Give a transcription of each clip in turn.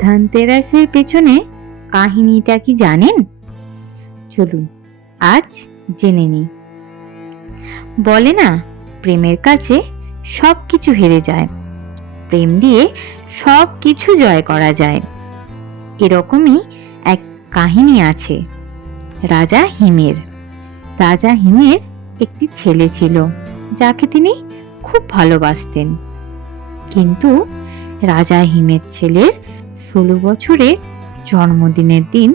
ধনতেরাসের পেছনে কাহিনীটা কি জানেন? চলুন আজ জেনে নিই। বলে না, প্রেমের কাছে সবকিছু হেরে যায়, প্রেম দিয়ে সব কিছু জয় করা যায়। এরকমই এক কাহিনী আছে রাজা হিমের। রাজা হিমের একটি ছেলে ছিল যাকে তিনি খুব ভালোবাসতেন। কিন্তু রাজা হিমের ছেলের 16 বছরের জন্মদিনের দিন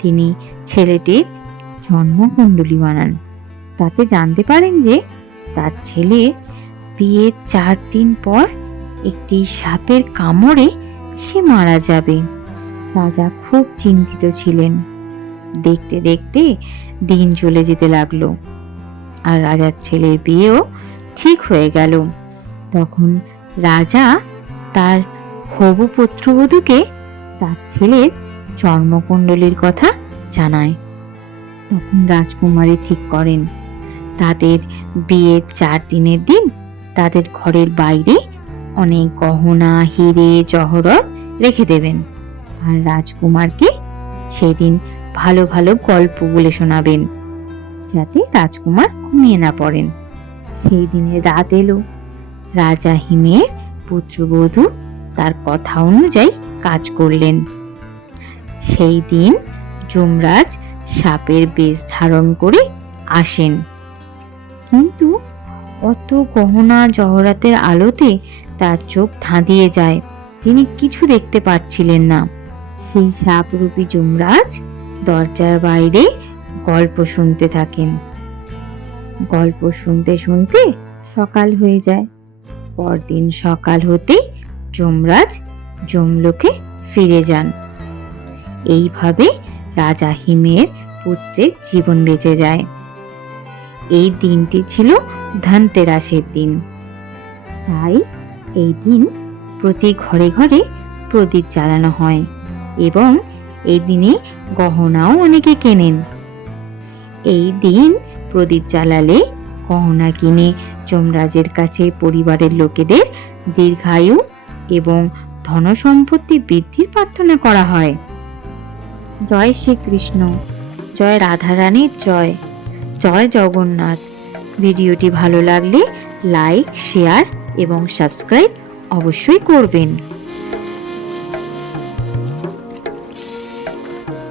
তিনি ছেলেটির জন্মকুণ্ডলী বানান। তাতে জানতে পারেন যে তার ছেলে বিয়ের 4 দিন পর একটি সাপের কামড়ে সে মারা যাবে। রাজা খুব চিন্তিত ছিলেন। দেখতে দেখতে দিন চলে যেতে লাগলো, আর রাজার ছেলের বিয়েও ঠিক হয়ে গেল। তখন রাজা তার হবু পুত্রবধূকে তার ছেলের জন্মকুণ্ডলীর কথা জানায়। তখন রাজকুমারী ঠিক করেন তাদের বিয়ের 4 দিনের দিন তাদের ঘরের বাইরে অনেক গহনা, হিরে, জহরত রেখে দেবেন, আর রাজকুমারকে সেই দিন ভালো ভালো গল্প বলে শোনাবেন যাতে রাজকুমার ঘুমিয়ে না পড়েন। সেই দিনে রাত এলো। রাজা হিমের পুত্রবধূ তার কথা অনুযায়ী কাজ করলেন। সেই দিন যমরাজ সাপের বেশ ধারণ করে আসেন, কিন্তু অত গহনা জহরাতের আলোতে তার চোখ ধাঁধিয়ে যায়, তিনি কিছু দেখতে পাচ্ছিলেন না। সেই সাপরূপী যমরাজ দরজার বাইরে গল্প শুনতে থাকেন। গল্প শুনতে শুনতে সকাল হয়ে যায়। পরদিন সকাল হতেই যমরাজ যমলোকে ফিরে যান। এইভাবে রাজা হিমের পুত্রের জীবন বেঁচে যায়। এই দিনটি ছিল ধনতেরাসের দিন। তাই এই দিন প্রতি ঘরে ঘরে প্রদীপ জ্বালানো হয় এবং এই দিনে গহনাও অনেকে কেনেন। এই দিন প্রদীপ জ্বালালে গহনা কিনে যমরাজের কাছে পরিবারের লোকেদের দীর্ঘায়ু এবং ধনসম্পত্তি বৃদ্ধির প্রার্থনা করা হয়। জয় শ্রীকৃষ্ণ, জয় রাধারানীর জয়, জয় জগন্নাথ। ভিডিওটি ভালো লাগলে লাইক, শেয়ার এবং সাবস্ক্রাইব অবশ্যই করবেন।